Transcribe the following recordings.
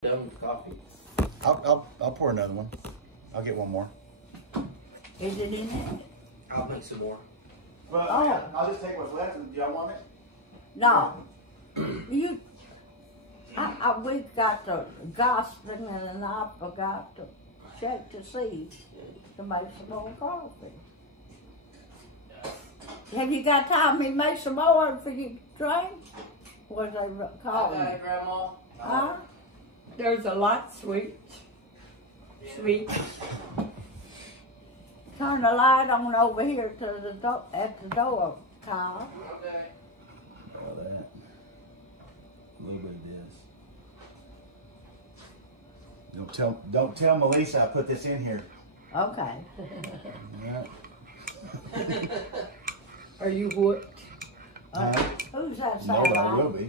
Done with coffee. I'll pour another one. I'll get one more. Is it in there? I'll make some more. Well, I'll just take what's left. Do y'all want it? No. We got the gosling and I forgot to check the seeds to make some more coffee. Have you got time to make some more for you to drink? What they call Okay, it? Grandma. Huh? There's a lot sweet. Turn the light on over here to the at the door, Kyle. Okay. All that. A little bit of this. Don't tell Melissa I put this in here. Okay. Yeah. Are you hooked? Who's that No, sound but I like? will be.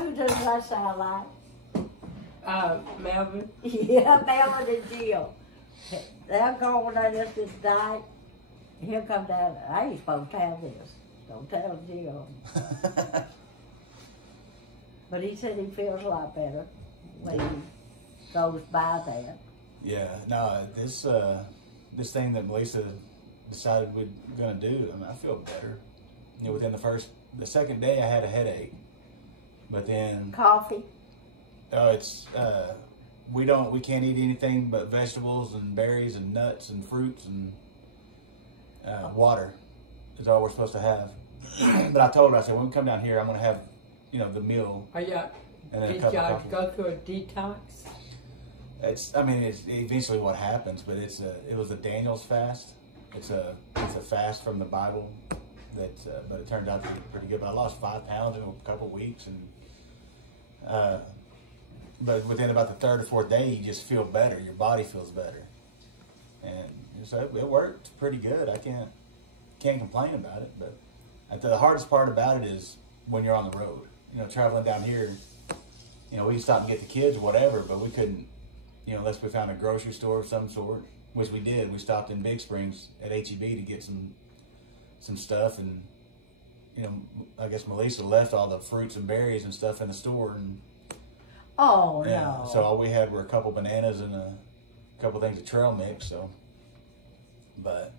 Who does that sound like? Melvin? Yeah, Melvin and Jill. They're going on this night. Here come down. I ain't supposed to have this. Don't tell Jill. But he said he feels a lot better when he goes by there. Yeah, no, this thing that Melissa decided we're gonna do, I mean, I feel better. You know, within the second day I had a headache, but then Coffee. we can't eat anything but vegetables and berries and nuts and fruits and water is all we're supposed to have. But I told her, I said, when we come down here, I'm gonna have, the meal. Did And then a cup of y'all coffee. go through a detox? It's eventually what happens, but it was a Daniel's fast. It's a fast from the Bible but it turned out to be pretty good. But I lost 5 pounds in a couple of weeks, and but within about the third or fourth day, you just feel better. Your body feels better, and so it worked pretty good. I can't complain about it. But the hardest part about it is when you're on the road. Traveling down here. We can stop and get the kids, whatever, but we couldn't. Unless we found a grocery store of some sort, which we did. We stopped in Big Springs at HEB to get some stuff, and I guess Melissa left all the fruits and berries and stuff in the store, and Oh, yeah, no. so all we had were a couple bananas and a couple things of trail mix. So, but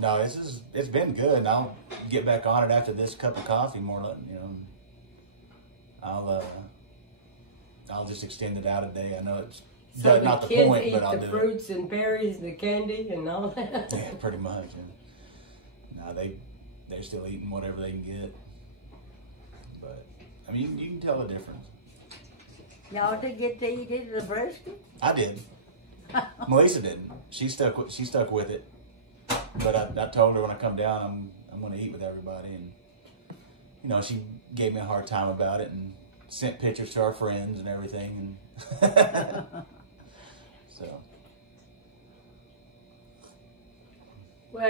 no, it's been good, and I'll get back on it after this cup of coffee. I'll just extend it out a day. I know it's So not the the kids point, eat but I'll the do fruits and berries, the candy, and all that. it. Yeah, pretty much. And, no, they're still eating whatever they can get. But I mean, you can tell the difference. Y'all didn't get to eat any of the brisket? I did. Melissa didn't. She stuck with it. But I told her when I come down, I'm going to eat with everybody, and she gave me a hard time about it and sent pictures to our friends and everything, and so. Well,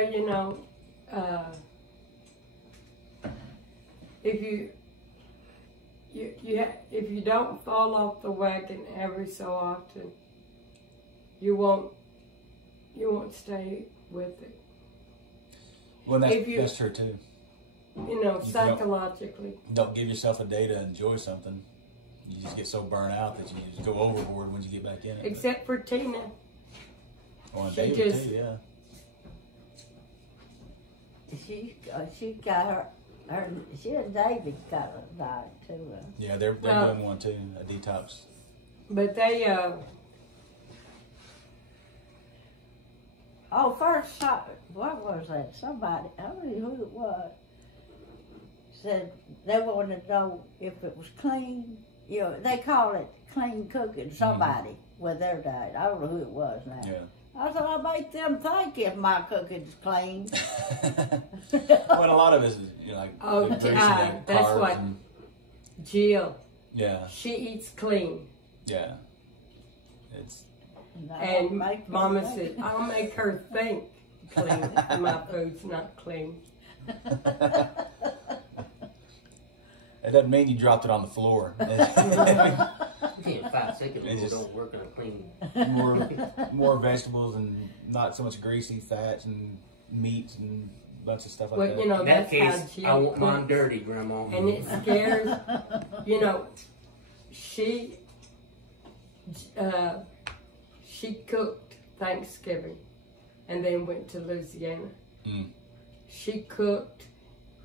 if you don't fall off the wagon every so often, you won't stay with it. Well, that's true too. Psychologically. Don't give yourself a day to enjoy something. You just get so burnt out that you just go overboard when you get back in it. Except for Tina. On a she day or just- two, yeah. She got her she and David got a diet too. Yeah, they're doing one too, a detox. But they, First, what was that? Somebody, I don't know who it was, said they wanted to know if it was clean. They call it clean cooking, somebody with their diet. I don't know who it was now. Yeah. I thought I'd make them think if my cooking's clean. Well, a lot of it is, like, Oh, the greasy, that's carbs what- and, Jill, yeah, she eats clean. yeah. It's, And make Mama them said, think. I'll make her think clean. My food's not clean. it doesn't mean you dropped it on the floor. You can't 5 seconds It's people just- don't work on a clean. more vegetables and not so much greasy fats and meats and a bunch of stuff like Well, that. In that that's how case, I Jill want mine cooks. dirty, Grandma. And it scares, she cooked Thanksgiving and then went to Louisiana. Mm. She cooked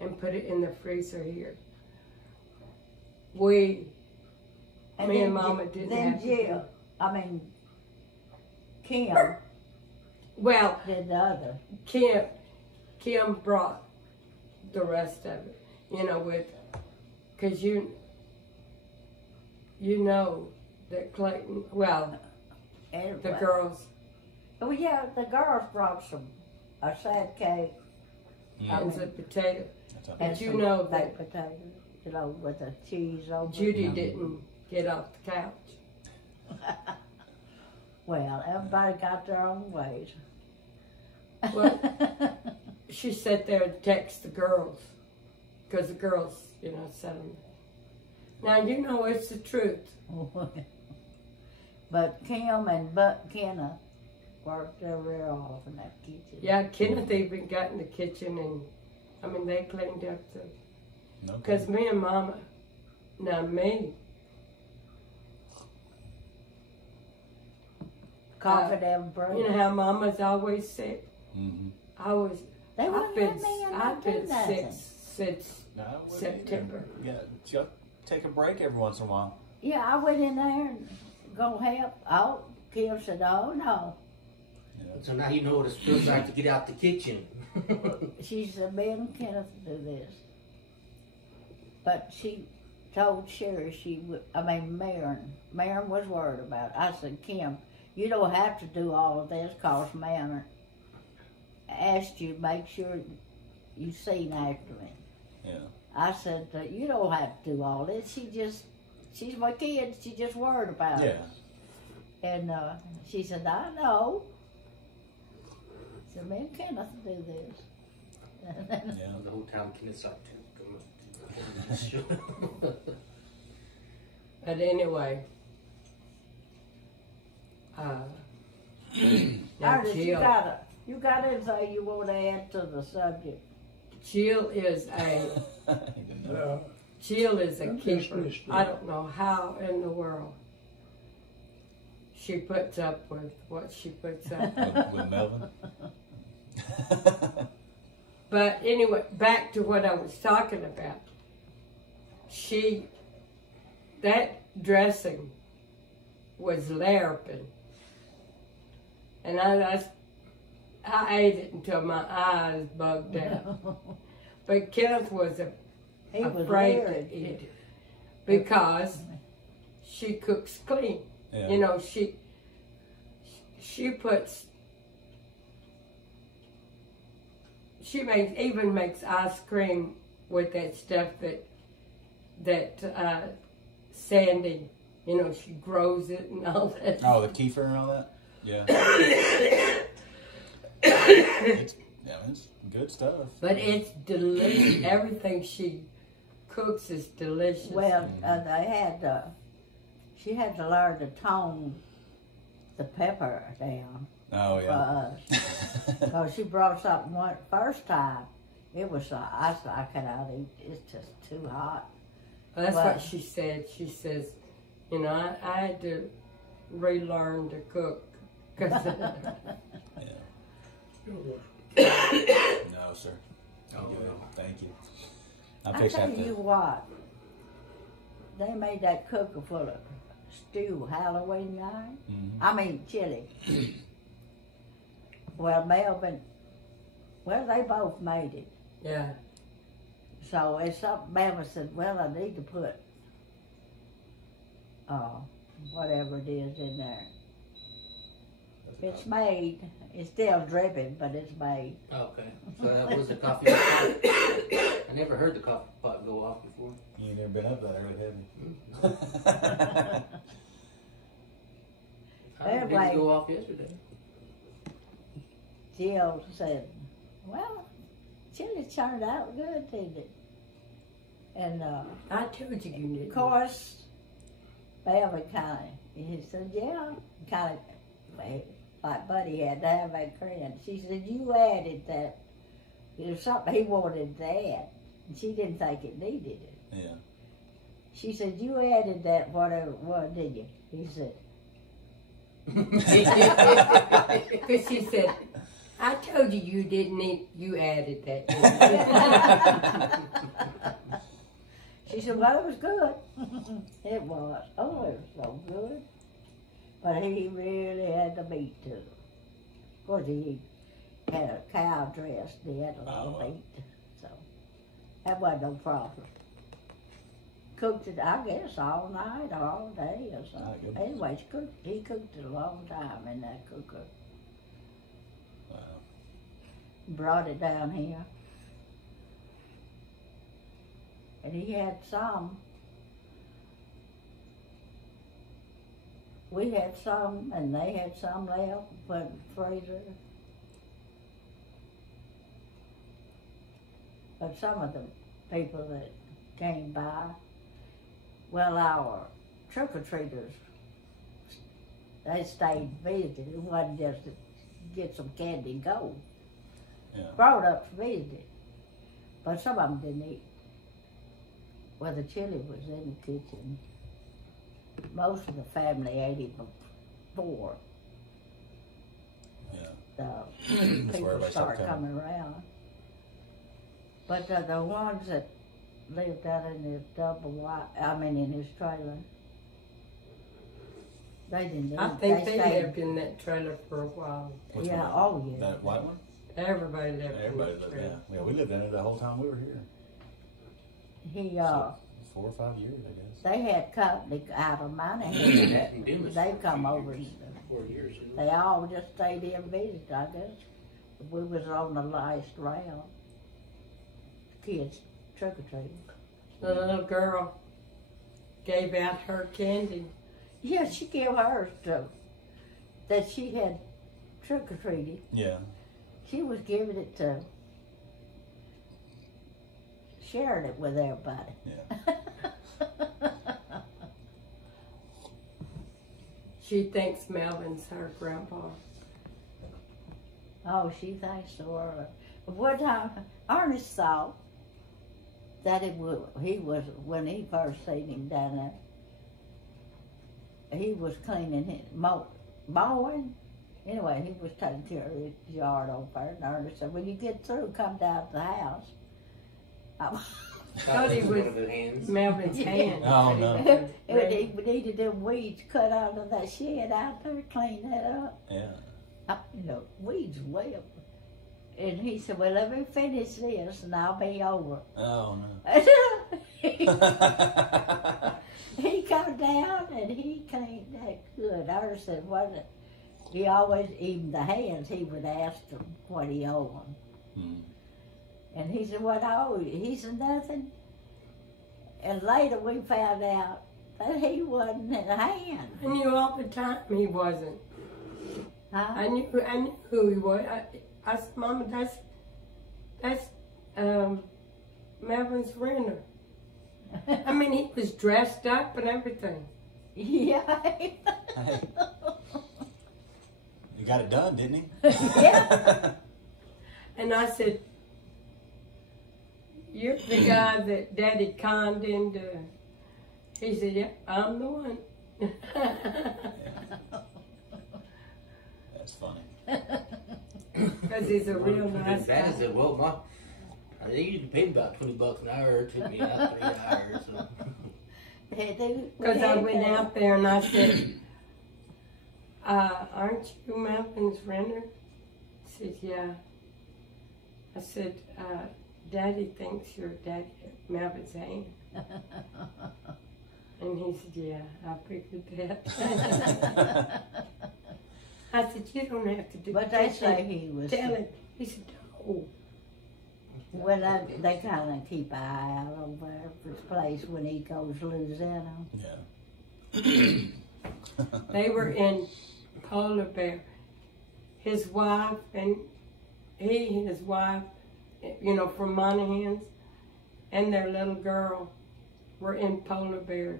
and put it in the freezer here. Me and Mama didn't have to do. Kim Well, did the other. Kim brought the rest of it, because you know that Clayton, Anyway. the girls, Oh yeah, the girls brought a sad cake and the potato. That's all. and But you some know baked potatoes, with the cheese over. Judy it. didn't get off the couch. Well, everybody got their own ways. Well, she sat there and texted the girls, because the girls, said them. Now, it's the truth. But Kim and Kenneth worked their real off in that kitchen. Yeah, Kenneth even got in the kitchen and, they cleaned up the, Okay. because me and Mama, Coffee and bread. you know how Mama's always sick? Mm-hmm. They I've wouldn't been, let me in I've there been do nothing. sick since September. Yeah, just take a break every once in a while. Yeah, I went in there and go help. Oh, Kim said, oh no. So now you know what it feels like to get out the kitchen. She said, me and Kenneth do this. But she told Sherry Maren was worried about it. I said, Kim, you don't have to do all of this because Maren asked you to make sure you seen after me. Yeah. I said, you don't have to do all this. She's my kid. She just worried about it. Yeah. And she said, I know. So me and Kenneth do this. Yeah. The whole time Kenneth's like, But anyway, now Ernest, you Jill, got anything you want to add to the subject? Jill is a keeper. I don't know how in the world she puts up with what she puts up with. with Melvin. But anyway, back to what I was talking about. That dressing was Larapin. And I ate it until my eyes bugged out. But Kenneth was He was afraid weird. to eat it because she cooks clean. Yeah. She puts. She even makes ice cream with that stuff that Sandy, she grows it and all that. Oh, the kefir and all that? Yeah. It's good stuff. But it's delicious. Everything she cooks is delicious. Well, she had to learn to tone the pepper down Oh, for yeah. us. Because she brought something first time. It was, I said, I cannot eat. It's just too hot. Well, that's Well- what she said. She says, I had to relearn to cook. 'Cause No, sir. Oh, Good. no. Thank you. I'm I fixing tell that you what, they made that cooker full of stew Halloween night. Mm-hmm. I mean chili. Well, Melvin, they both made it. yeah. So it's something Melvin said, well, I need to put whatever it is in there. It's made. It's still dripping, but it's made. Oh, okay. So that was the coffee pot. I never heard the coffee pot go off before. You ain't never been up that early, have you? I didn't Anyway. go off yesterday. Jill said, well, chili turned out good, didn't it? And I told you you did. of course, Melvin he said, yeah, kind of like Buddy had to have that credit. She said, you added that. It was something he wanted to add. And she didn't think it needed it. Yeah. She said, you added that whatever it was, did you? He said, Because she said, I told you you didn't need, you added that. she said, well, it was good. It was. Oh, it was so good. But he really had the meat too. Of course, he had a cow dress, he had a lot of meat. So that wasn't no problem. Cooked it, I guess, all night or all day or something. Anyways, he cooked it a long time in that cooker. Wow. Brought it down here. And he had some. We had some, and they had some left, put in the freezer. But some of the people that came by, well, our trick-or-treaters, they stayed visited. It wasn't just to get some candy and go. Yeah. Grown-ups visited, but some of them didn't eat. Well, the chili was in the kitchen. Most of the family ate it before the people start coming around. But the ones that lived out in his in his trailer, they didn't eat. I think they lived in that trailer for a while. Which yeah, one? oh yeah. That white one? Everybody lived in Everybody that lived, trailer. yeah. We lived in it the whole time we were here. He, So, 4 or 5 years, I guess. they had company out of mine. They come over. 4 years. They all just stayed in and visited, I guess. We was on the last round. Kids trick-or-treating. The little girl gave out her candy. Yeah, she gave hers to, that she had trick-or-treated. Yeah. She was giving it to, sharing it with everybody. Yeah. She thinks Melvin's her grandpa. Oh, she thinks so. One time, Ernest saw that he was, when he first seen him down there, he was cleaning his, mowing. Anyway, he was taking care of his yard over there, and Ernest said, when you get through, come down to the house. Thought he was Melvin's hand. Oh, no. He needed them weeds cut out of that shed out there, clean that up. Yeah. Weeds well. And he said, well, let me finish this and I'll be over. Oh, no. He come down and he cleaned that good. Ernest said, he always, even the hands, he would ask them what he owed them. Hmm. And he said, what I owe you? He said, nothing. And later we found out that he wasn't in the hand. I knew all the time he wasn't. Huh? I knew who he was. I said, Mama, that's Melvin's renter. I mean, he was dressed up and everything. Yeah. Hey. He got it done, didn't he? Yeah. And I said, you're the guy that Daddy conned into. He said, yeah, I'm the one. That's funny. Because he's a real nice That guy. is it. Well, they usually pay me about $20 an hour. It took me about 3 hours. So. Because I went out there and I said, aren't you Melvin's renter? He said, yeah. I said, Daddy thinks you're Daddy Melvin's hand. And he said, yeah, I figured that. I said, you don't have to do that. But they say he was. Tell him. He said, no. Well, they kind of keep an eye out over his place when he goes to Louisiana. Yeah. They were in Polar Bear. His wife and his wife, from Monahans, and their little girl were in Polar Bear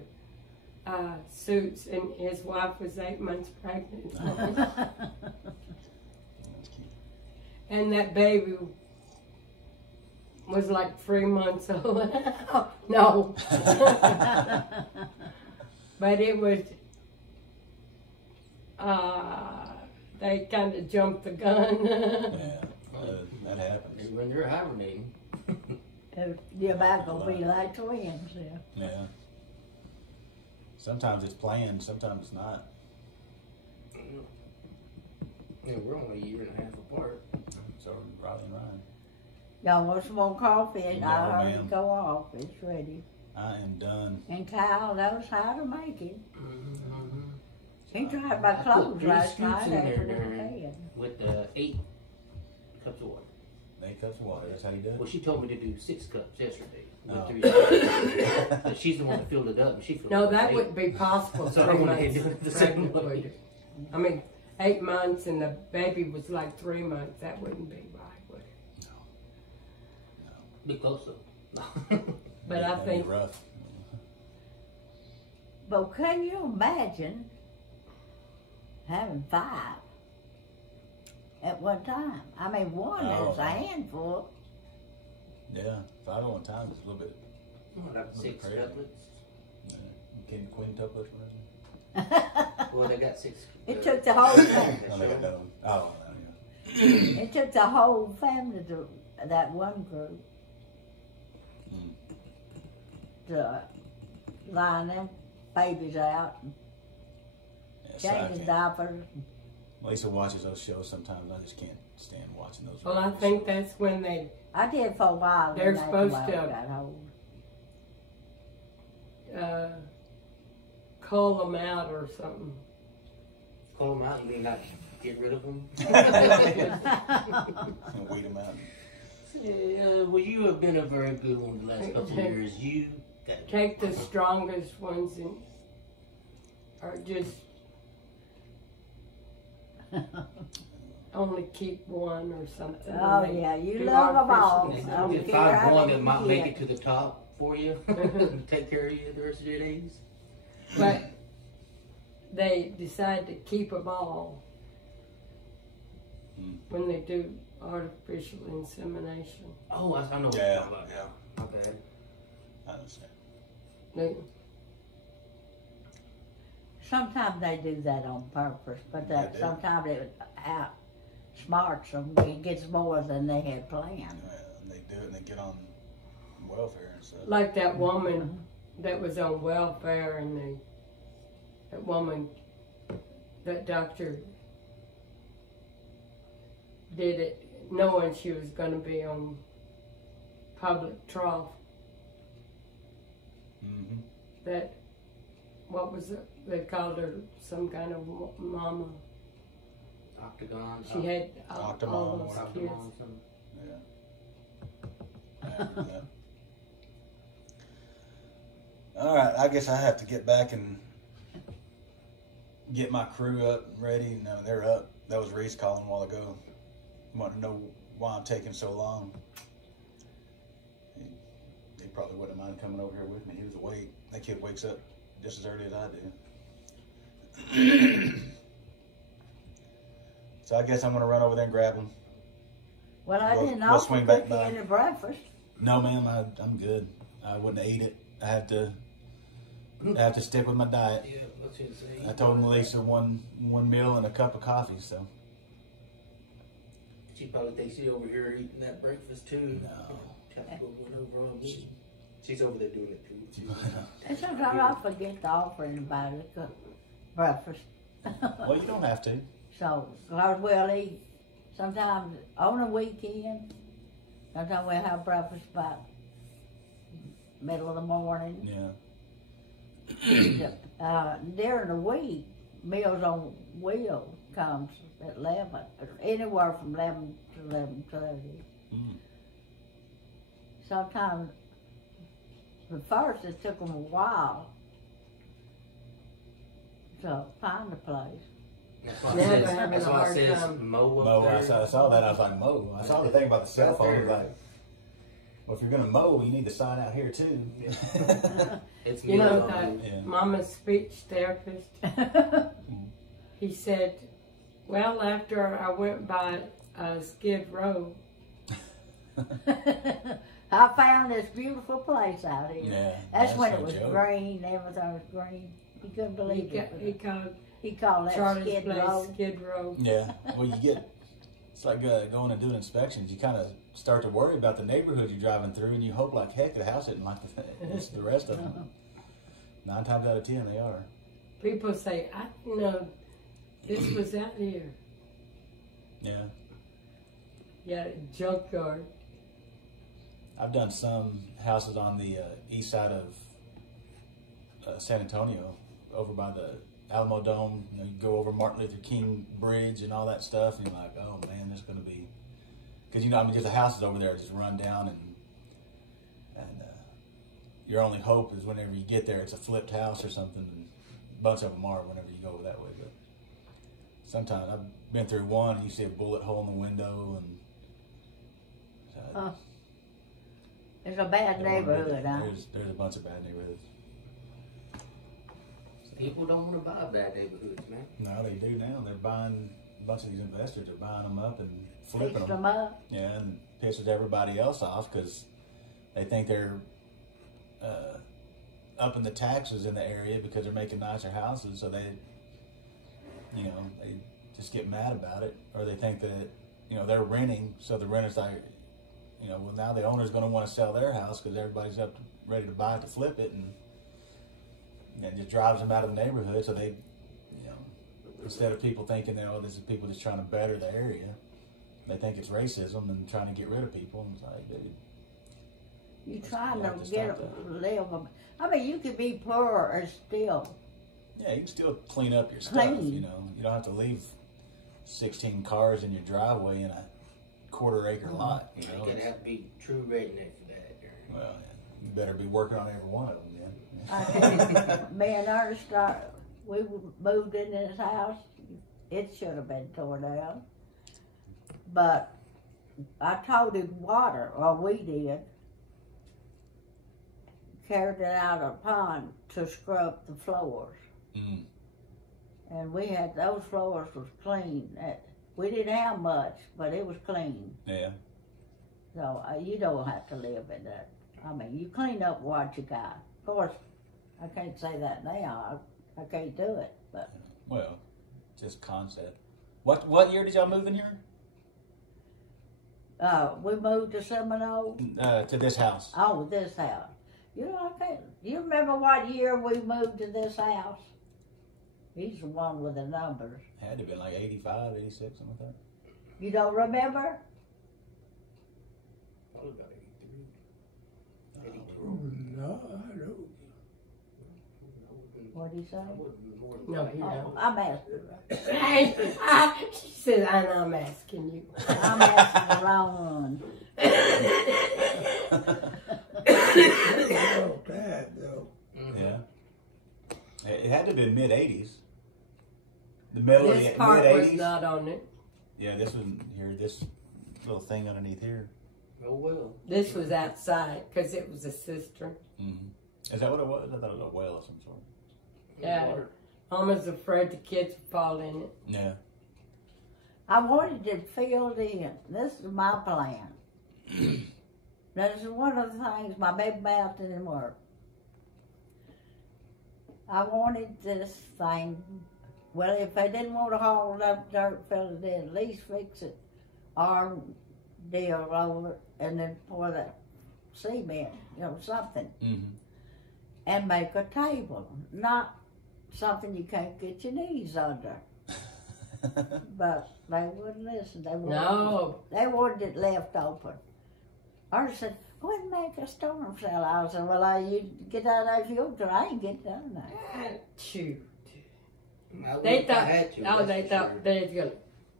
suits, and his wife was 8 months pregnant. And that baby was like 3 months old. No. But it was, they kind of jumped the gun. Yeah, that happens. When they're hibernating. You're about gonna be like twins, yeah. Yeah. Sometimes it's planned, sometimes it's not. Yeah, we're only a year and a half apart. So Riley and Ryan. Y'all want some more coffee? No, I heard ma'am. it go off. It's ready. I am done. And Kyle knows how to make it. Mm-hmm. He tried my I put clothes 3 last scoops night in after there, we were Darren, bed. with 8 cups of water. 8 cups of water, that's how you do it? Well, she told me to do 6 cups yesterday. With Oh. 3 scoops. But she's the one that filled it up, and she filled it No, up. that with wouldn't be possible. So I 3 went ahead and months did it the same pregnant way. would. I mean, 8 months and the baby was like 3 months. That wouldn't be right, would it? Be close though. But I That'd be think rough. But can you imagine having 5 at one time? I mean, one Oh. is a handful. Yeah, 5 at one time is a little bit. Like 6 Crazy. couplets. Can quintuplets? Well, they got 6. It took the whole family. No, they got that one. Oh, yeah. It took the whole family to that one group Mm. to line them babies out and Yeah, so I change the can't. diapers. Lisa watches those shows sometimes. I just can't stand watching those. well, I radio think shows. that's when they I did for a while. They're then after supposed a while to- I got old. cull them out or something. Call them out, you mean like get rid of them? And weed them out. Well, you have been a very good one the last couple of years. You got Take the strongest ones and or just only keep one or something. Oh and they yeah, you do love them all. artificial I don't If care I how one many that might you make get. it to the top for you, and take care of you the rest of your days. But they decide to keep them all Mm. when they do artificial insemination. Oh, I know what Yeah, you're talking about now. My bad. I understand. They, Sometimes they do that on purpose, but They that do. sometimes it outsmarts them. It gets more than they had planned. Yeah, and they do it and they get on welfare and stuff. like that woman that was on welfare and that woman, that doctor did it knowing she was going to be on public trough. Mm-hmm. That, what was it? They called her some kind of mama. Octagon. She had all Octomom those or kids. Octagon, something. Yeah. I agree with that. All right, I guess I have to get back and get my crew up and ready. No, they're up. That was Reese calling a while ago. Wanted to know why I'm taking so long. He probably wouldn't mind coming over here with me. He was awake. That kid wakes up just as early as I do. So I guess I'm going to run over there and grab him. Well, I We'll- didn't we'll offer swing back cookie by. in the breakfast. No, ma'am, I'm good. I wouldn't have ate it. I have to stick with my diet. Yeah, let's just say. I told Lisa one meal and a cup of coffee, so. She probably thinks she's over here eating that breakfast too. No. Typical went over on me. She's over there doing it too. And sometimes I forget to offer anybody breakfast. Well, you don't have to. So, cause we'll eat sometimes on a weekend. Sometimes we'll have breakfast about middle of the morning. Yeah. During the week, Meals on Wheels comes at 11, anywhere from 11 to 11:30. Mm. Sometimes, at first it took them a while to find a place. That's why Now it they're says, having that's a why it hard says time. Mo up Mow, there. I saw that. I was like, mow. I saw the thing about the cell Right phone. I there. was like, well, if you're going to mow, you need to sign out here too. It's You know, Mo. that Yeah. Mama's speech therapist, he said, well, after I went by Skid Row, I found this beautiful place out here. Yeah, That's when no it was joke. green, everything was green. He couldn't believe it. He He called that Charlie's Skid place Row. Skid Row. Yeah, well, you get, it's like going and doing inspections. You kind of start to worry about the neighborhood you're driving through, and you hope like heck the house isn't like the rest of them. 9 times out of 10, they are. People say, I didn't know this was out here. Yeah, Yeah, junkyard. I've done some houses on the east side of San Antonio, over by the Alamo Dome. You know, you go over Martin Luther King Bridge and all that stuff, and you're like, oh man, there's going to be, because you know, I mean, just the houses over there just run down, and your only hope is whenever you get there, it's a flipped house or something. And a bunch of them are whenever you go that way, but sometimes I've been through one and you see a bullet hole in the window, and It's a bad neighborhood, huh? there's a bunch of bad neighborhoods. People don't want to buy bad neighborhoods, man. No, they do now. They're buying, a bunch of these investors are buying them up and flipping Fixed them. them up. Yeah, and pisses everybody else off because they think they're upping the taxes in the area because they're making nicer houses. So they just get mad about it, or they think that they're renting. So the renter's like, well, now the owner's going to want to sell their house because everybody's ready to buy it to flip it, and it just drives them out of the neighborhood. So they, instead of people thinking, this is people just trying to better the area, they think it's racism and trying to get rid of people. And it's like, dude, You trying You to have to get stop them live. I mean, you could be poor and still. yeah, you can still clean up your stuff. Clean. You don't have to leave 16 cars in your driveway in a quarter-acre lot. You gotta have to be true redneck for that. Well, yeah, you better be working on every one of them then. Me and Ernest, we moved into this house. It should have been torn down. But I told him water, or we did, carried it out of the pond to scrub the floors. Mm. And we had, those floors was clean. We didn't have much, but it was clean. Yeah. So you don't have to live in that. I mean, you clean up what you got. Of course, I can't say that now. I can't do it. But Well, just concept. What year did y'all move in here? we moved to Seminole. To this house. Oh, this house. I can't. You remember what year we moved to this house? He's the one with the numbers. Had to have been like 85, 86, something like that. You don't remember? Probably about 83. 82. No, I don't. What'd he say? I wasn't more than No, that. he Oh, don't. I'm asking. She said, I'm asking you. I'm asking the wrong one. Not bad though. Mhm. Yeah. It had to have been mid-80s. The middle of This the part was mid-80s. not on it. Yeah, this one here, this little thing underneath here. Oh, well. This was outside because it was a cistern. Mm-hmm. Is that what it was? I thought it was a well of some sort. Yeah. Water. Mama's afraid the kids would fall in it. Yeah. I wanted it filled in. This is my plan. This is one of the things my big mouth didn't work. I wanted this thing. Well, if they didn't want to haul it up dirt, fill it in, at least fix it, or deal over it, and then pour that cement, something, Mm-hmm. and make a table, not something you can't get your knees under. But they wouldn't listen. They wouldn't. No. They wanted it left open. Or said, go ahead and make a storm cell. I said, well, you get out of there if you want to. I ain't getting down there. Shoot. I They wouldn't thought, have to, oh, that's they for thought sure. they was going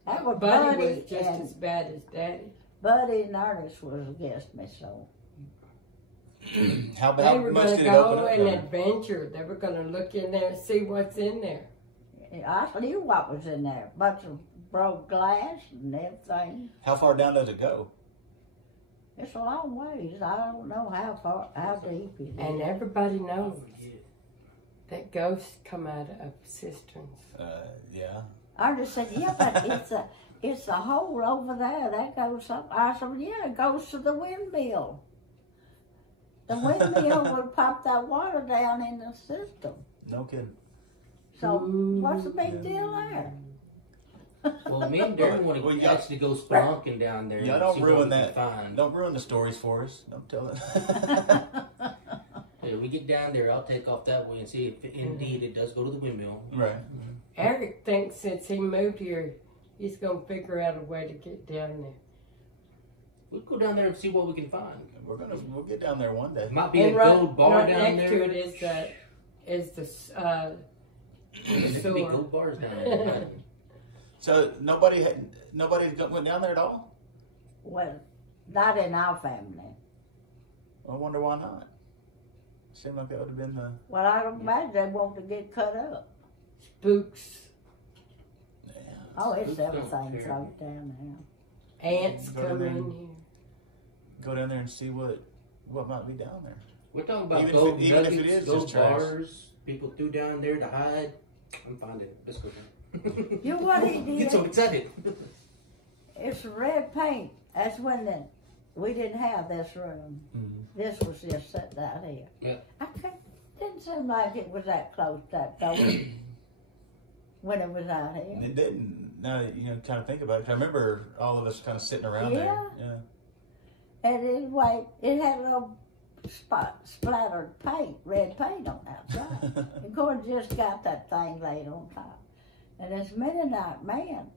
That was Buddy Buddy, was just and as bad as Daddy. Buddy and Ernest was against me, so. How They about were much going did to it open go up? an there? adventure. They were going to look in there and see what's in there. I knew what was in there. Bunch of broke glass and everything. How far down does it go? It's a long ways. I don't know how deep it is. And everybody I knows forget. that ghosts come out of cisterns. Yeah. Ernest said, yeah, but it's a hole over there. That goes up. I said, yeah, it goes to the windmill. The windmill would pop that water down in the system. No kidding. So what's the big deal there? Well, me and Darren want Well, to y'all- actually go spelunking down there. Y'all and don't see what ruin we can that. Find. Don't ruin the stories for us. Don't tell it. Yeah, we get down there, I'll take off that way and see if indeed it does go to the windmill. Right. Eric thinks since he moved here, he's gonna figure out a way to get down there. We'll go down there and see what we can find. We'll get down there one day. Might be And a gold bar right down next there. to it is the There could be sewer. gold bars down there. So nobody went down there at all? Well, not in our family. I wonder why not. Seemed like that would have been the. Well, I don't imagine they want to get cut up. Spooks, Yeah. Oh, it's Oops, don't everything care. float down there. ants Go come there. in here. Go down there and see what might be down there. We're talking about Even if gold it- even if nuggets, it is gold just trash. bars, people threw down there to hide. I'm finding it. Let's go down. You know what he Get so did? excited. It's red paint. That's when we didn't have this room. Mm-hmm. This was just sitting out here. Yeah. Didn't seem like it was that close that door when it was out here. It didn't. Now that you kind of think about it. I remember all of us kind of sitting around there. Yeah. And anyway, it had a little splattered paint, red paint on the outside. And Gordon just got that thing laid on top. And this Mennonite man,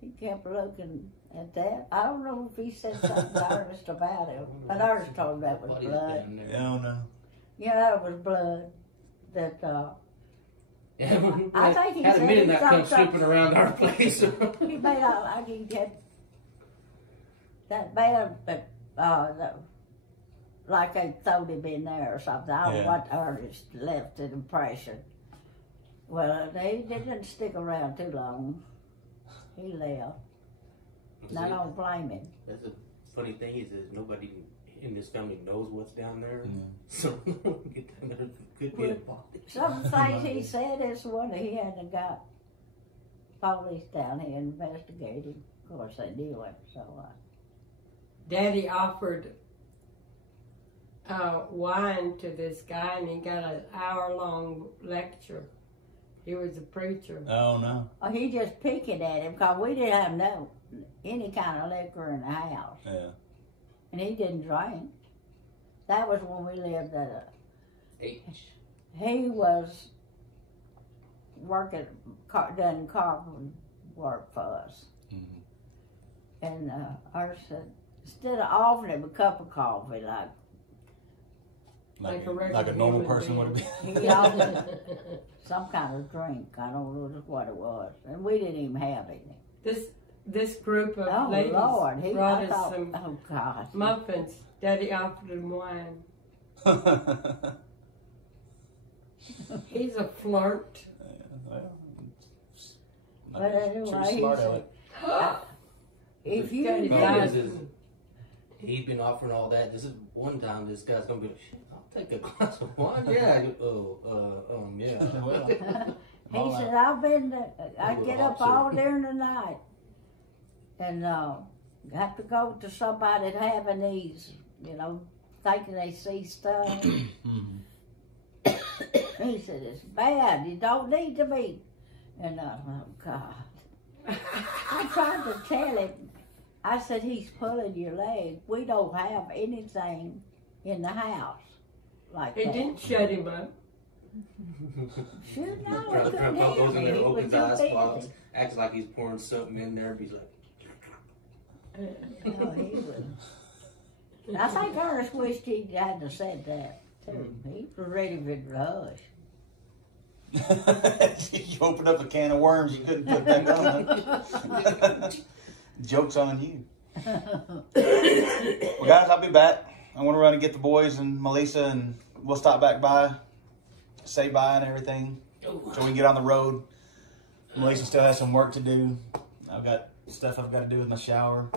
he kept looking at that. I don't know if he said something to Ernest about it, but Ernest told him that was Body's blood. down there. I don't know. Yeah, that was blood. That Yeah, I think he had a said minute he that thought come something- snooping around our place. he made out like he had that man, but like they throwed him in there or something. I don't know Yeah. what Ernest left an impression. Well, they didn't stick around too long. He left. And I don't blame him. That's a funny thing is that nobody in this family knows what's down there. Yeah. So get down there, could be a body. Some things he said is one he hadn't got police down here investigating. Of course, they knew it, so. Daddy offered wine to this guy, and he got an hour-long lecture. He was a preacher. Oh no. He just picking at him because we didn't have any kind of liquor in the house. Yeah. And he didn't drink. That was when we lived at H. he was working, doing carpentry work for us. Mm-hmm. And I said, instead of offering him a cup of coffee, Like a regular like a normal human person would being. have been. he offered some kind of drink. I don't know what it was. And we didn't even have any. This group of Oh, ladies Lord. brought I us thought, some oh, God. muffins. Daddy offered him wine. He's a flirt. Well, But anyway, true he smart said, aleck. if you Daddy Problem died. is he's been offering all that. This is one time this guy's gonna be like, shit, I'll take a glass of wine. Yeah. I go, yeah. Well, he all said, that. I get up all during the night and have to go to somebody that having these, thinking they see stuff. Mhm. He said, it's bad. You don't need to be. And oh, God. I tried to tell him. I said, he's pulling your leg. We don't have anything in the house like It that. didn't shut him up. Sure, no, Grandpa it couldn't goes hear in me. there, He was opens too the busy. icebox, acts like he's pouring something in there, but he's like, Oh, he was. I think Ernest wished he hadn't have said that, too. He was ready for the hush. You opened up a can of worms you couldn't put back on. Joke's on you. Well, guys, I'll be back. I want to run and get the boys and Melissa, and we'll stop back by, say bye and everything, so we can get on the road. Melissa still has some work to do. I've got stuff I've got to do with my shower.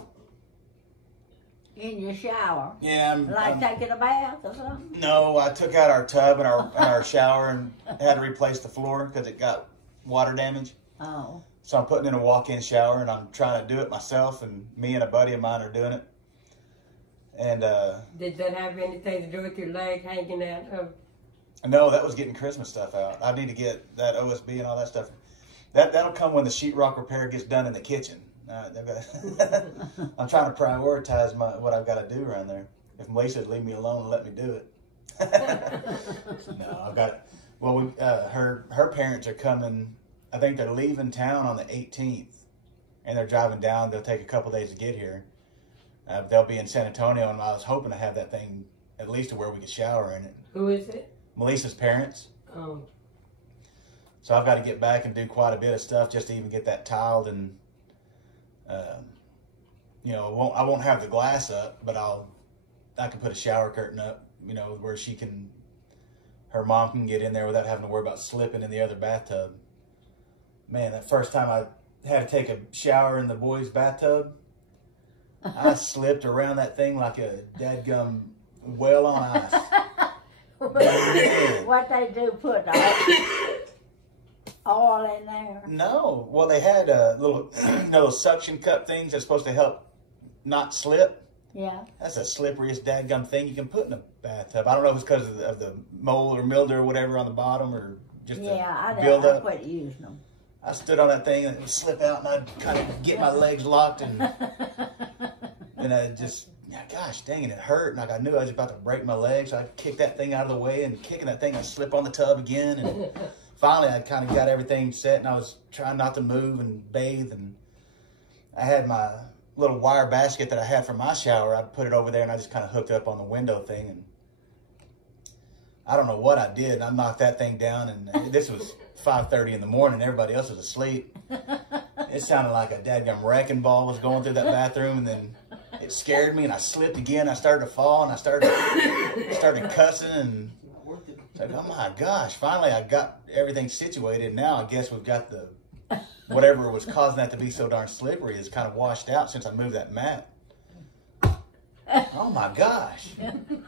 In your shower. Yeah, Like taking a bath or something? No, I took out our tub and our shower and had to replace the floor because it got water damage. Oh. So I'm putting in a walk-in shower, and I'm trying to do it myself, and me and a buddy of mine are doing it. And Did that have anything to do with your leg hanging out of? no, that was getting Christmas stuff out. I need to get that OSB and all that stuff. That'll come when the sheetrock repair gets done in the kitchen. I'm trying to prioritize what I've got to do around there. If Melissa would leave me alone and let me do it. No, I've got. Well, her parents are coming. I think they're leaving town on the 18th, and they're driving down. They'll take a couple days to get here. They'll be in San Antonio, and I was hoping to have that thing at least to where we could shower in it. Who is it? Melissa's parents. Oh. So I've got to get back and do quite a bit of stuff just to even get that tiled, and you know, I won't have the glass up, but I can put a shower curtain up, you know, where her mom can get in there without having to worry about slipping in the other bathtub. Man, that first time I had to take a shower in the boys' bathtub, I slipped around that thing like a dadgum well on ice. Man. What they do, put oil in there? No. Well, they had a little, those suction cup things that's supposed to help not slip. Yeah. That's the slipperiest dadgum thing you can put in a bathtub. I don't know if it's because of the mold or mildew or whatever on the bottom, or just I build up. quit using them. I stood on that thing and it would slip out, and I'd kind of get my legs locked, and I just, gosh dang it hurt, and like I knew I was about to break my legs, so I kicked that thing out of the way, and kicking that thing, I'd slip on the tub again, and finally I kind of got everything set, and I was trying not to move and bathe, and I had my little wire basket that I had for my shower. I put it over there, and I just kind of hooked it up on the window thing, and I don't know what I did. I knocked that thing down, and this was 5:30 in the morning. Everybody else was asleep. It sounded like a dadgum wrecking ball was going through that bathroom, and then it scared me, and I slipped again. I started to fall, and I started cussing, and it's like, oh my gosh! Finally, I got everything situated. Now I guess we've got whatever was causing that to be so darn slippery is kind of washed out since I moved that mat. Oh my gosh!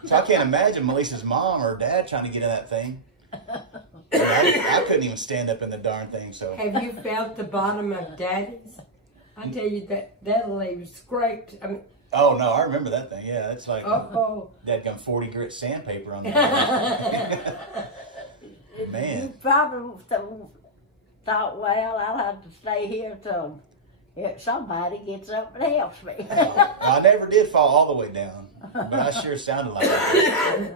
So I can't imagine Melissa's mom or dad trying to get in that thing. I couldn't even stand up in the darn thing. So have you felt the bottom of Daddy's? I tell you that'll leave scraped. I mean, oh no, I remember that thing. Yeah, it's like dadgum 40 grit sandpaper on there. Man, You probably thought, well, I'll have to stay here till somebody gets up and helps me. I never did fall all the way down, but I sure sounded like it.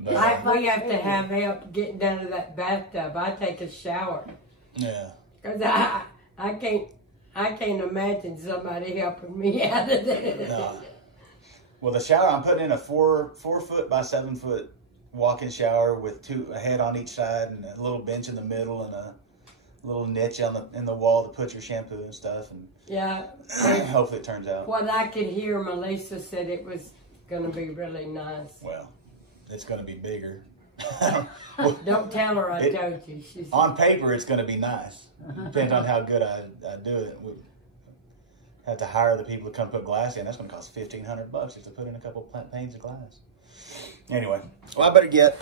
But, we have to have help getting down to that bathtub. I take a shower. Yeah. Cause I can't imagine somebody helping me out of there. No. Well, the shower, I'm putting in a 4 foot by 7 foot walk-in shower with a head on each side and a little bench in the middle and a little niche in the wall to put your shampoo and stuff. And yeah. hopefully it turns out. What I could hear, Melissa said it was going to be really nice. Well, it's going to be bigger. Don't tell her I told you. She said, on paper, it's going to be nice. Depends on how good I do it. We have to hire the people to come put glass in. That's going to cost $1,500 just to put in a couple panes of glass. Anyway, well, I better get